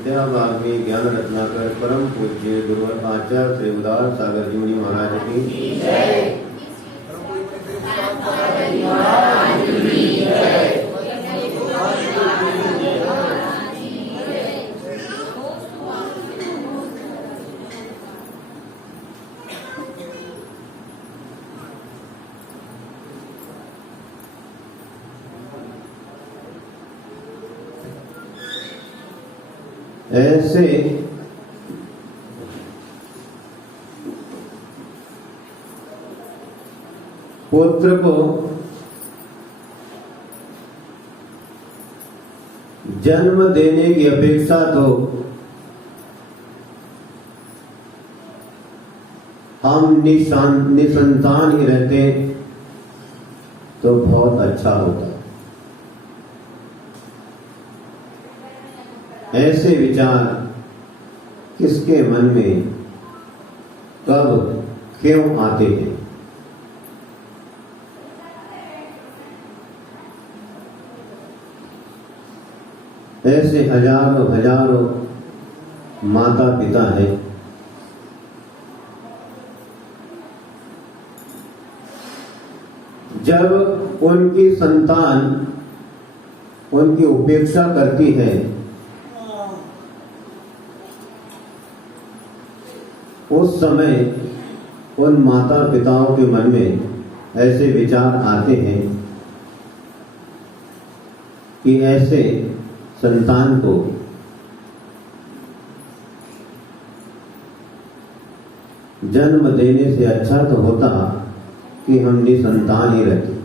विद्या वाग्मी ज्ञान रत्नाकर परम पूज्य गुरुवर आचार्य श्री उदार सागर जी मुनि महाराज की जय। ऐसे पुत्र को जन्म देने की अपेक्षा तो हम निसंतान ही रहते तो बहुत अच्छा होता। ऐसे विचार किसके मन में कब क्यों आते हैं? ऐसे हजारों हजारों माता पिता हैं जब उनकी संतान उनकी उपेक्षा करती है उस समय उन माता पिताओं के मन में ऐसे विचार आते हैं कि ऐसे संतान को जन्म देने से अच्छा तो होता कि हम निसंतान ही रहते।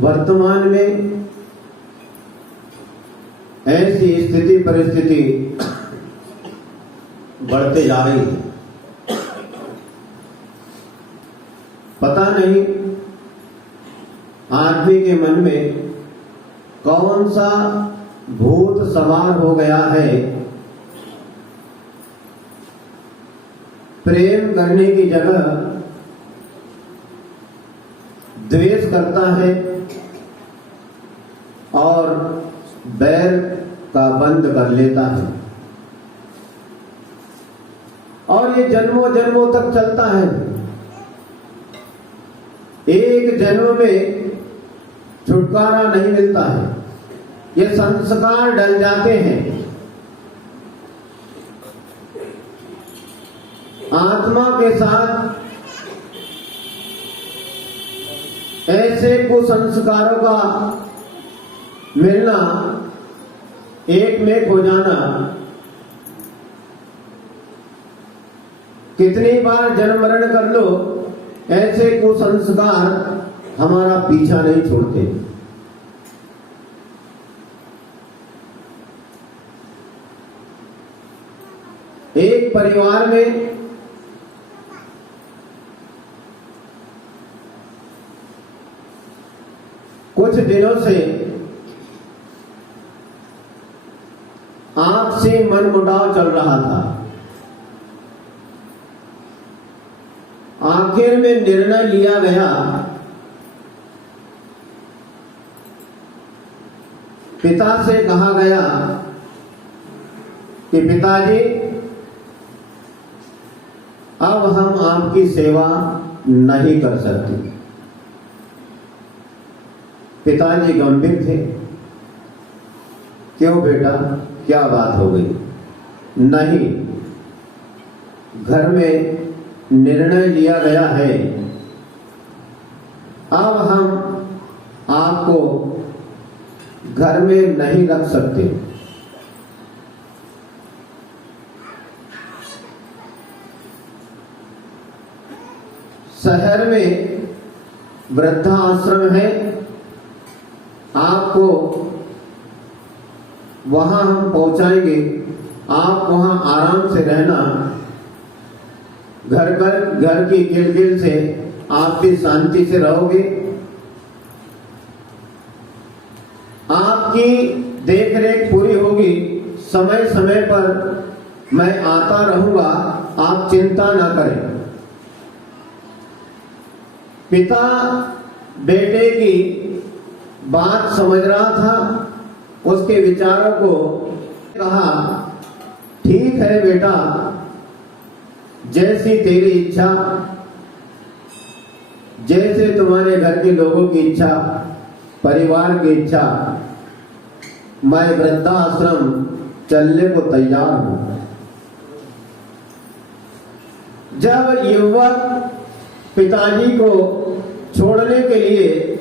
वर्तमान में ऐसी स्थिति परिस्थिति बढ़ते जा रही है। पता नहीं आदमी के मन में कौन सा भूत सवार हो गया है, प्रेम करने की जगह द्वेष करता है और बैर का बंद कर लेता है और ये जन्मों जन्मों तक चलता है। एक जन्म में छुटकारा नहीं मिलता है, ये संस्कार डल जाते हैं। आत्मा के साथ ऐसे कुसंस्कारों का मिलना, एक में खो जाना, कितनी बार जन्म मरण कर लो ऐसे कुसंस्कार हमारा पीछा नहीं छोड़ते। एक परिवार में कुछ दिनों से आपसे मनमुटाव चल रहा था। आखिर में निर्णय लिया गया पिता से कहा गया कि पिताजी अब हम आपकी सेवा नहीं कर सकते। पिताजी गंभीर थे। क्यों बेटा, क्या बात हो गई? नहीं, घर में निर्णय लिया गया है, अब हम आपको घर में नहीं रख सकते। शहर में वृद्धाश्रम है, आपको वहां हम पहुंचाएंगे, आप वहां आराम से रहना, घर की गिल से आप भी शांति से रहोगे, आपकी देख रेख पूरी होगी, समय समय पर मैं आता रहूंगा, आप चिंता ना करें। पिता बेटे की बात समझ रहा था, उसके विचारों को कहा, ठीक है बेटा, जैसी तेरी इच्छा, जैसे तुम्हारे घर के लोगों की इच्छा, परिवार की इच्छा, मैं वृद्धाश्रम चलने को तैयार हूं। जब युवक पिताजी को छोड़ने के लिए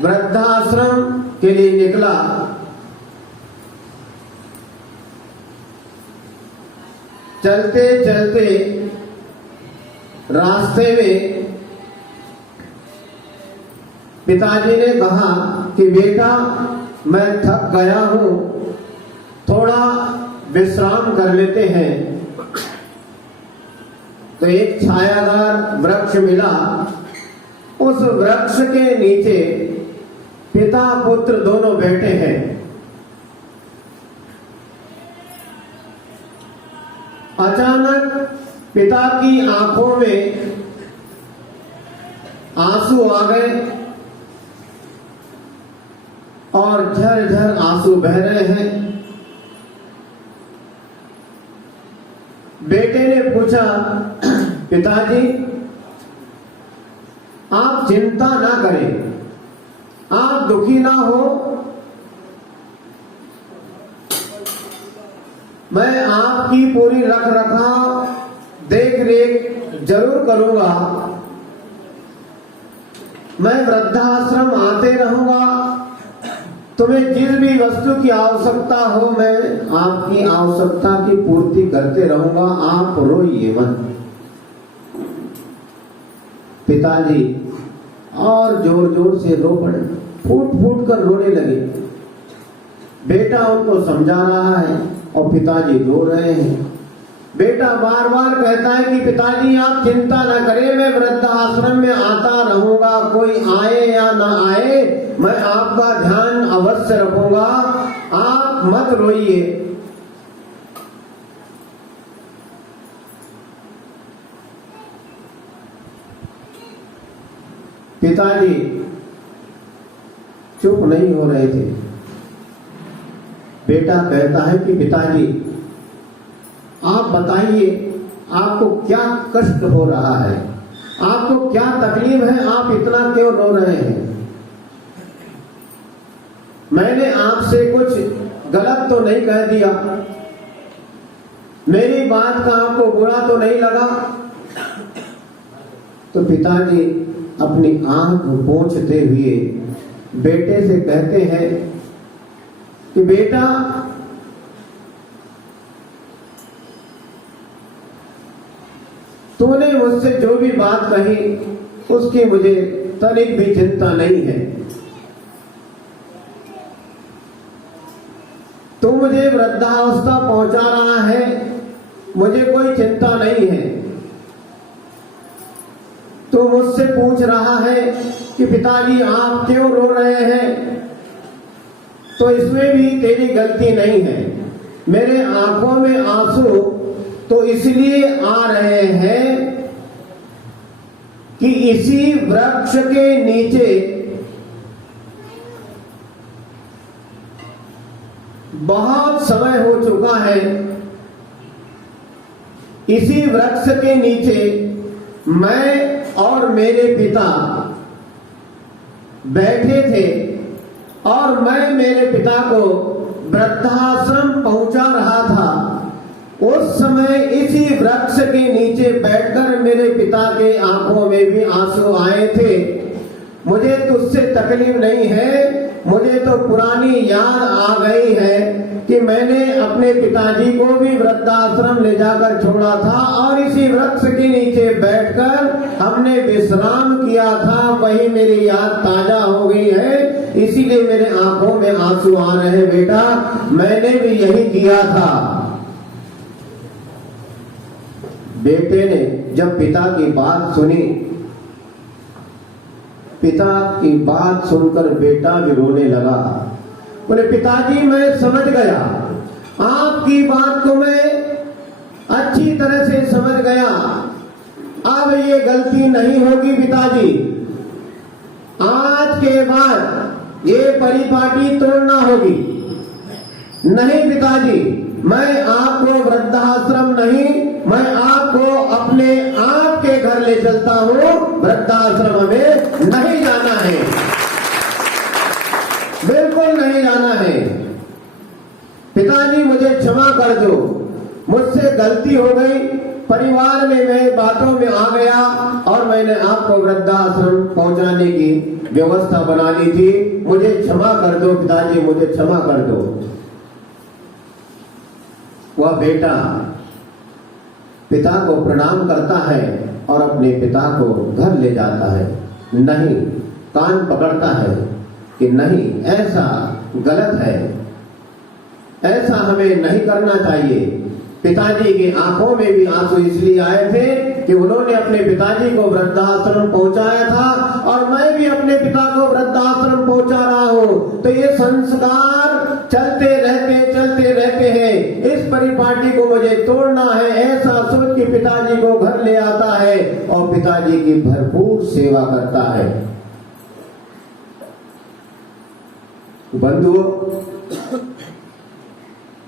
वृद्धाश्रम के लिए निकला, चलते चलते रास्ते में पिताजी ने कहा कि बेटा, मैं थक गया हूं, थोड़ा विश्राम कर लेते हैं। तो एक छायादार वृक्ष मिला, उस वृक्ष के नीचे पिता पुत्र दोनों बैठे हैं। अचानक पिता की आंखों में आंसू आ गए और झरझर आंसू बह रहे हैं। बेटे ने पूछा, पिताजी आप चिंता ना करें, आप दुखी ना हो, मैं आपकी पूरी रख रखाव देख रेख जरूर करूंगा, मैं वृद्धाश्रम आते रहूंगा, तुम्हें जिस भी वस्तु की आवश्यकता हो मैं आपकी आवश्यकता की पूर्ति करते रहूंगा, आप रोइए मत। पिताजी और जोर जोर से रो पड़े, फूट फूट कर रोने लगे। बेटा उनको समझा रहा है और पिताजी रो रहे हैं। बेटा बार बार कहता है कि पिताजी आप चिंता न करें, मैं वृद्धाश्रम में आता रहूंगा, कोई आए या ना आए मैं आपका ध्यान अवश्य रखूंगा, आप मत रोइए। पिताजी चुप नहीं हो रहे थे। बेटा कहता है कि पिताजी आप बताइए, आपको क्या कष्ट हो रहा है, आपको क्या तकलीफ है, आप इतना क्यों रो रहे हैं? मैंने आपसे कुछ गलत तो नहीं कह दिया, मेरी बात का आपको बुरा तो नहीं लगा? तो पिताजी अपनी आंख पोंछते हुए बेटे से कहते हैं कि बेटा तूने मुझसे जो भी बात कही उसकी मुझे तनिक भी चिंता नहीं है। तू मुझे वृद्धावस्था पहुंचा रहा है, मुझे कोई चिंता नहीं है। तो मुझसे पूछ रहा है कि पिताजी आप क्यों रो रहे हैं, तो इसमें भी तेरी गलती नहीं है। मेरे आंखों में आंसू तो इसलिए आ रहे हैं कि इसी वृक्ष के नीचे बहुत समय हो चुका है, इसी वृक्ष के नीचे मैं और मेरे पिता बैठे थे और मैं मेरे पिता को वृद्धाश्रम पहुंचा रहा था। उस समय इसी वृक्ष के नीचे बैठकर मेरे पिता के आंखों में भी आंसू आए थे। मुझे तुझसे तकलीफ नहीं है, मुझे तो पुरानी याद आ गई है कि मैंने अपने पिताजी को भी वृद्धाश्रम ले जाकर छोड़ा था और इसी वृक्ष के नीचे बैठकर हमने विश्राम किया था, वही मेरी याद ताजा हो गई है, इसीलिए मेरे आंखों में आंसू आ रहे हैं। बेटा मैंने भी यही किया था। बेटे ने जब पिता की बात सुनी, पिता की बात सुनकर बेटा भी रोने लगा। बोले पिताजी मैं समझ गया, आपकी बात को मैं अच्छी तरह से समझ गया, अब ये गलती नहीं होगी पिताजी, आज के बाद ये परिपाटी तोड़ना होगी। नहीं पिताजी, मैं आपको वृद्धाश्रम नहीं, मैं आपको अपने आप के घर ले चलता हूँ, वृद्धाश्रम में नहीं जाना है, बिल्कुल नहीं जाना है। पिताजी मुझे क्षमा कर दो, मुझसे गलती हो गई, परिवार में मैं बातों में आ गया और मैंने आपको वृद्धाश्रम पहुंचाने की व्यवस्था बना ली थी, मुझे क्षमा कर दो पिताजी, मुझे क्षमा कर दो। वह बेटा पिता को प्रणाम करता है और अपने पिता को घर ले जाता है। नहीं, कान पकड़ता है कि नहीं, ऐसा गलत है, ऐसा हमें नहीं करना चाहिए। पिताजी की आंखों में भी आंसू इसलिए आए थे कि उन्होंने अपने पिताजी को वृद्धाश्रम पहुंचाया था और मैं भी अपने पिता को वृद्धाश्रम पहुंचा रहा हूं। तो ये संस्कार चलते रहते हैं। इस परिपाटी को मुझे तोड़ना है, ऐसा सोच के पिताजी को घर ले आता है और पिताजी की भरपूर सेवा करता है। बंधुओं,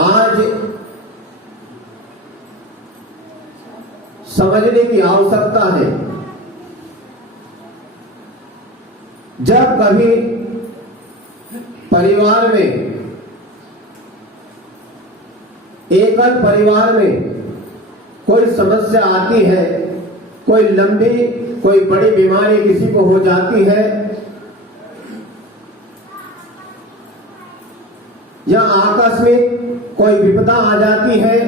आज समझने की आवश्यकता है, जब कभी परिवार में, एकल परिवार में कोई समस्या आती है, कोई लंबी, कोई बड़ी बीमारी किसी को हो जाती है, या आकस्मिक कोई विपदा आ जाती है,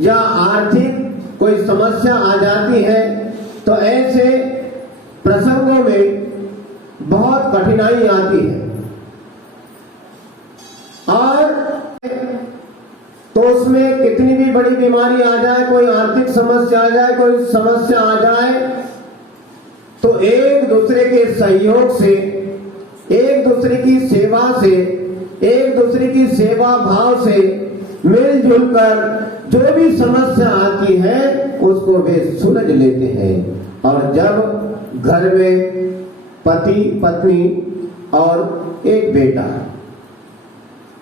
या आर्थिक कोई समस्या आ जाती है, तो ऐसे प्रसंगों में बहुत कठिनाई आती है। और तो उसमें कितनी भी बड़ी बीमारी आ जाए, कोई आर्थिक समस्या आ जाए, कोई समस्या आ जाए, तो एक दूसरे के सहयोग से, एक दूसरे की सेवा से, एक दूसरे की सेवा भाव से मिलजुल कर जो भी समस्या आती है उसको वे सुलझ लेते हैं। और जब घर में पति, पत्नी और एक बेटा,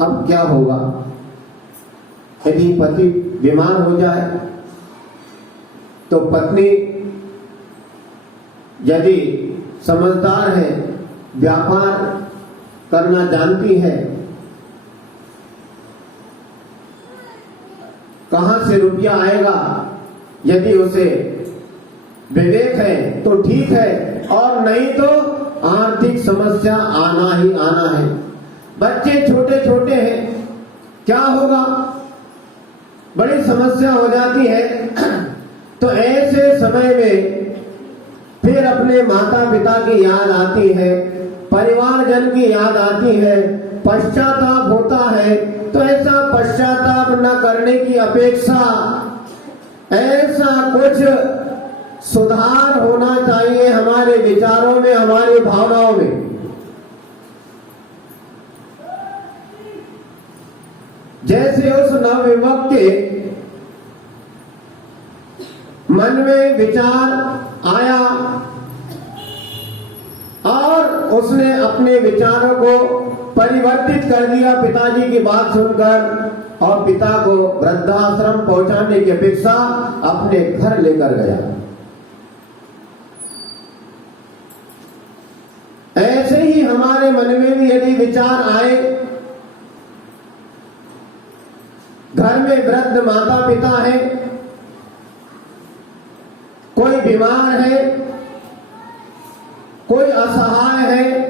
अब क्या होगा? यदि पति बीमार हो जाए तो पत्नी यदि समझदार है, व्यापार करना जानती है, कहां से रुपया आएगा, यदि उसे विवेक है तो ठीक है, और नहीं तो आर्थिक समस्या आना ही आना है। बच्चे छोटे छोटे हैं, क्या होगा? बड़ी समस्या हो जाती है। तो ऐसे समय में फिर अपने माता पिता की याद आती है, परिवारजन की याद आती है, पश्चाताप होता है। तो ऐसा पश्चाताप न करने की अपेक्षा ऐसा कुछ सुधार होना चाहिए हमारे विचारों में, हमारी भावनाओं में। जैसे उस नवयुवक के मन में विचार आया और उसने अपने विचारों को परिवर्तित कर दिया पिताजी की बात सुनकर, और पिता को वृद्धाश्रम पहुंचाने की अपेक्षा अपने घर लेकर गया। ऐसे ही हमारे मन में भी यदि विचार आए, घर में वृद्ध माता पिता है, कोई बीमार है, कोई असहाय है,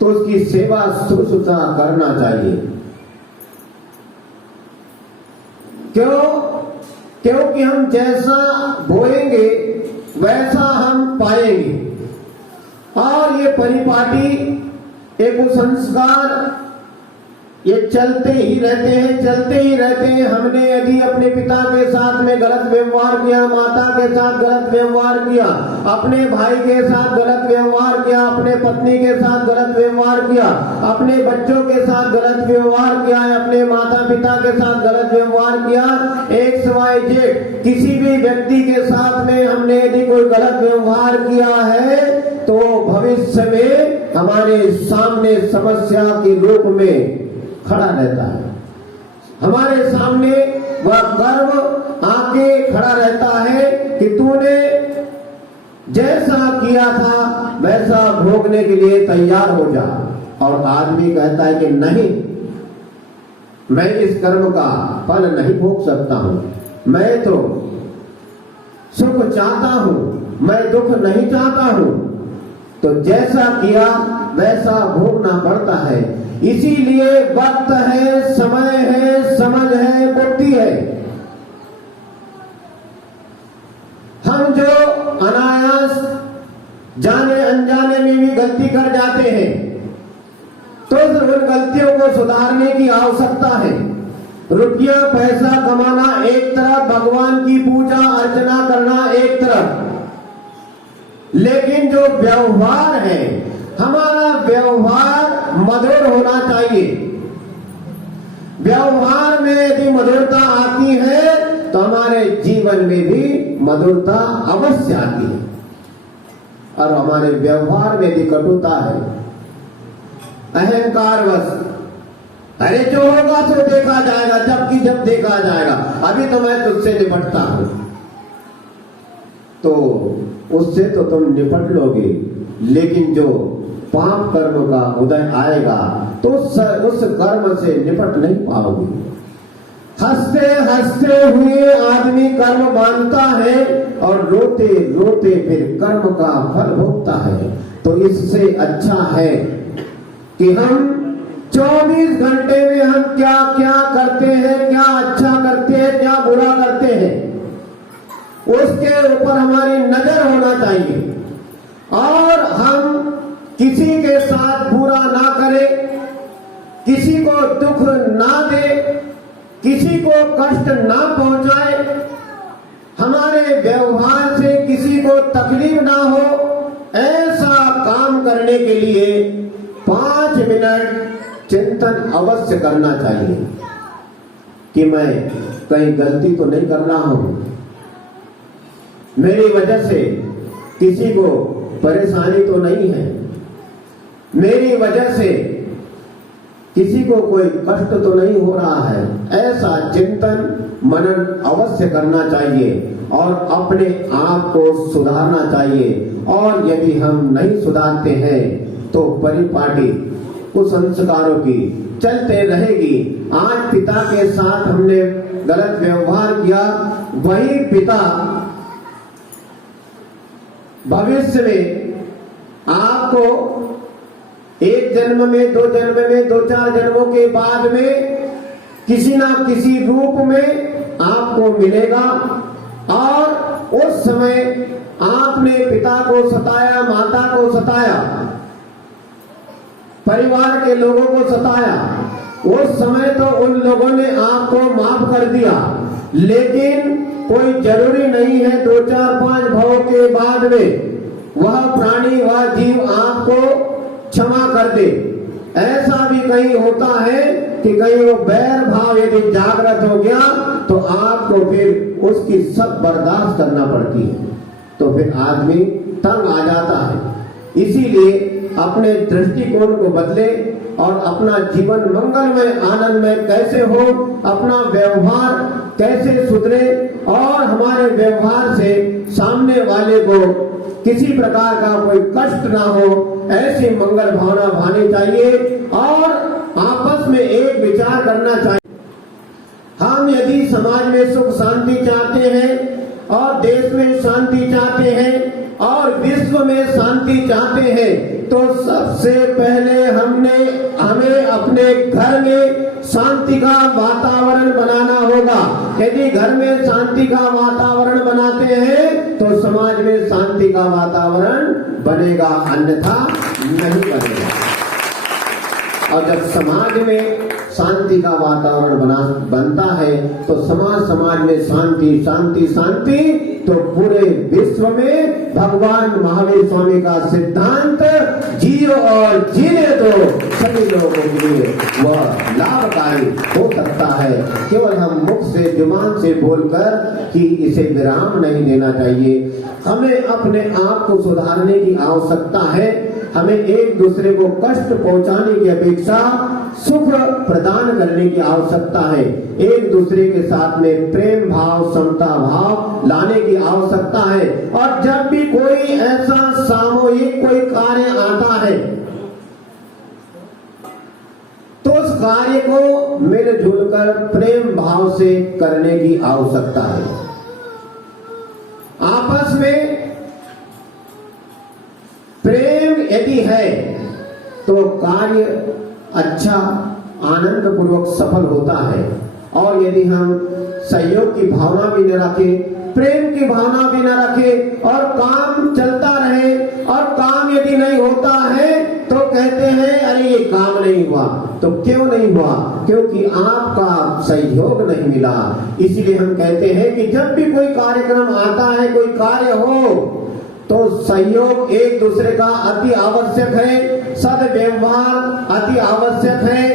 तो उसकी सेवा शुश्रूषा करना चाहिए। क्यों? क्योंकि हम जैसा बोएंगे वैसा हम पाएंगे। और ये परिपाटी, एक संस्कार, ये चलते ही रहते हैं, चलते ही रहते हैं। हमने यदि अपने पिता के साथ में गलत व्यवहार किया, माता के साथ गलत व्यवहार किया, अपने भाई के साथ गलत व्यवहार किया, अपने पत्नी के साथ गलत व्यवहार किया, अपने बच्चों के साथ गलत व्यवहार किया, अपने माता पिता के साथ गलत व्यवहार किया, XYZ किसी भी व्यक्ति के साथ में हमने यदि कोई गलत व्यवहार किया है, तो भविष्य समय हमारे सामने समस्या के रूप में खड़ा रहता है। हमारे सामने वह कर्म आके खड़ा रहता है कि तूने जैसा किया था वैसा भोगने के लिए तैयार हो जा। और आदमी कहता है कि नहीं, मैं इस कर्म का फल नहीं भोग सकता हूं, मैं तो सुख चाहता हूं, मैं दुख नहीं चाहता हूं। तो जैसा किया वैसा भोगना पड़ता है। इसीलिए वक्त है, समय है, समझ है, बुद्धि है। हम जो अनायास जाने अनजाने में भी गलती कर जाते हैं तो उन गलतियों को सुधारने की आवश्यकता है। रुपया पैसा कमाना एक तरफ, भगवान की पूजा अर्चना करना एक तरफ, लेकिन जो व्यवहार है, हमारा व्यवहार मधुर होना चाहिए। व्यवहार में यदि मधुरता आती है तो हमारे जीवन में भी मधुरता अवश्य आती है। और हमारे व्यवहार में भी कटुता है, अहंकारवश, अरे जो होगा तो देखा जाएगा, जबकि जब देखा जाएगा, अभी तो मैं तुझसे निपटता हूं। तो उससे तो तुम निपट लोगे, लेकिन जो पाप कर्म का उदय आएगा तो उस कर्म से निपट नहीं पाओगे। हंसते हंसते हुए आदमी कर्म मानता है और रोते रोते फिर कर्म का फल भोगता है। तो इससे अच्छा है कि हम 24 घंटे में हम क्या क्या करते हैं, क्या अच्छा करते हैं, क्या बुरा करते हैं, उसके ऊपर हमारी नजर होना चाहिए। और हम किसी के साथ बुरा ना करें, किसी को दुख ना दे, किसी को कष्ट ना पहुंचाए, हमारे व्यवहार से किसी को तकलीफ ना हो, ऐसा काम करने के लिए 5 मिनट चिंतन अवश्य करना चाहिए कि मैं कहीं गलती तो नहीं कर रहा हूं, मेरी वजह से किसी को परेशानी तो नहीं है, मेरी वजह से किसी को कोई कष्ट तो नहीं हो रहा है। ऐसा चिंतन मनन अवश्य करना चाहिए और अपने आप को सुधारना चाहिए। और यदि हम नहीं सुधारते हैं तो परिपाटी कुसंस्कारों की चलते रहेगी। आज पिता के साथ हमने गलत व्यवहार किया, वही पिता भविष्य में आपको एक जन्म में, 2 जन्म में, 2-4 जन्मों के बाद में किसी ना किसी रूप में आपको मिलेगा। और उस समय आपने पिता को सताया, माता को सताया, परिवार के लोगों को सताया, उस समय तो उन लोगों ने आपको माफ कर दिया, लेकिन कोई जरूरी नहीं है 2-4-5 भव के बाद में वह प्राणी, वह जीव आपको क्षमा कर दे। ऐसा भी कहीं होता है कि कहीं वो बैर भाव यदि जागृत हो गया तो आपको फिर उसकी सब बर्दाश्त करना पड़ती है, तो फिर आदमी तंग आ जाता है। इसीलिए अपने दृष्टिकोण को बदले और अपना जीवन मंगलमय आनंदमय कैसे हो, अपना व्यवहार कैसे सुधरे और हमारे व्यवहार से सामने वाले को किसी प्रकार का कोई कष्ट ना हो, ऐसी मंगल भावना भानी चाहिए। और आपस में एक विचार करना चाहिए। हम यदि समाज में सुख शांति चाहते हैं और देश में शांति चाहते हैं और विश्व में शांति चाहते हैं तो सबसे पहले हमें अपने घर में शांति का वातावरण बनाना होगा। यदि घर में शांति का वातावरण बनाते हैं तो समाज में शांति का वातावरण बनेगा, अन्यथा नहीं बनेगा। और जब समाज में शांति का वातावरण बनता है तो समाज में शांति शांति शांति, तो पूरे विश्व में भगवान महावीर स्वामी का सिद्धांत जियो और जीने दो सभी लोगों के लिए वह लाभकारी हो सकता है। केवल हम मुख से, जुबान से बोलकर कि इसे विराम नहीं देना चाहिए। हमें अपने आप को सुधारने की आवश्यकता है। हमें एक दूसरे को कष्ट पहुंचाने की अपेक्षा सुख प्रदान करने की आवश्यकता है। एक दूसरे के साथ में प्रेम भाव, समता भाव लाने की आवश्यकता है। और जब भी कोई ऐसा सामूहिक कोई कार्य आता है तो उस कार्य को मिलजुल कर प्रेम भाव से करने की आवश्यकता है। आपस में प्रेम यदि है तो कार्य अच्छा आनंद पूर्वक सफल होता है। और यदि हम सहयोग की भावना भी न रखें, प्रेम की भावना भी न रखें और काम चलता रहे और काम यदि नहीं होता है तो कहते हैं अरे ये काम नहीं हुआ। तो क्यों नहीं हुआ? क्योंकि आपका सहयोग नहीं मिला। इसीलिए हम कहते हैं कि जब भी कोई कार्यक्रम आता है, कोई कार्य हो, तो सहयोग एक दूसरे का अति आवश्यक है, सद्व्यवहार अति आवश्यक है,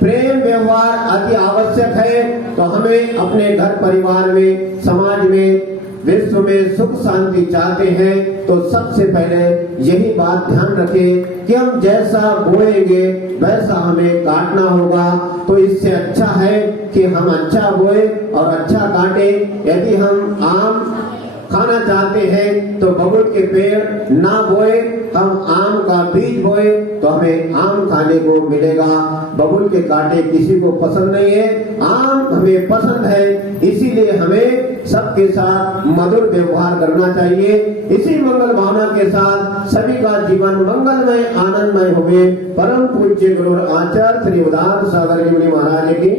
प्रेम व्यवहार अति आवश्यक है। तो हमें अपने घर परिवार में, समाज में, विश्व में सुख शांति चाहते हैं तो सबसे पहले यही बात ध्यान रखें कि हम जैसा बोएंगे वैसा हमें काटना होगा। तो इससे अच्छा है कि हम अच्छा बोए और अच्छा काटे। यदि हम आम खाना चाहते हैं तो बबूल के पेड़ ना बोए, हम आम का बीज बोए तो हमें आम खाने को मिलेगा। बबूल के कांटे किसी को पसंद नहीं है, आम हमें पसंद है। इसीलिए हमें सबके साथ मधुर व्यवहार करना चाहिए। इसी मंगल भावना के साथ सभी का जीवन मंगलमय आनंदमय होवे। परम पूज्य गुरु आचार्य श्री उदात सागर जी महाराज की